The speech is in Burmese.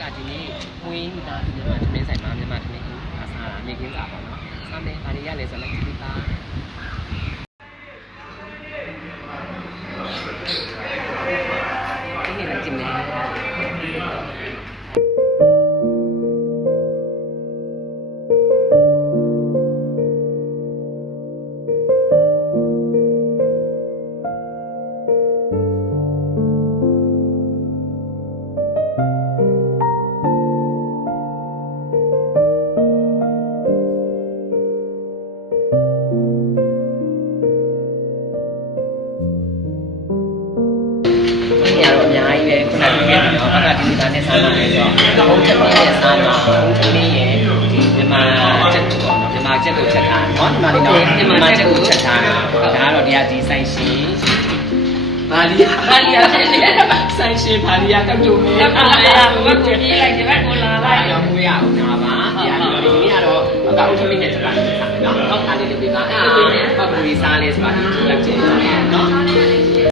ကဒီနေ့ဝင်းသားဒီမှာသမင်းဆိုင်မှာမြန်မာသမင်းအစားမြေကင်းစားပါနော်စားမယ်ဒါတွေရလဲဆိုတော့ကြည့်ပါဒီနေ့လည်းကြည့်မယ်ဒီကနေ့စားမှာလေဆိုတော့ဘုံချက်လေးနဲ့စားမှာဘုံချက်လေးရဲ့ဒီမြန်မာချက်တူပေါ့နော်မြန်မာချက်ကိုချက်ထားတယ်နော်ဒီမှာလေးတော့မြန်မာချက်ကိုချက်ထားတယ်ဒါကတော့ဒီဆိုင်ရှင်ဘာလီယာဆိုင်ရှင်ဘာလီယာတောက်တူလေးဘာလီယာဘတ်ကိုပြေးလိုက်ဒီဘက်ကိုလာလိုက်ရောမွေးရအောင်နာပါဒီကတော့အကောက်ထုတ်လေးနဲ့ချက်တာနော်ဟုတ်တာလေးလေးပြပါအဲ့ဒါဘတ်ပူရီစားလေးဆိုတာဒီလက်ချက်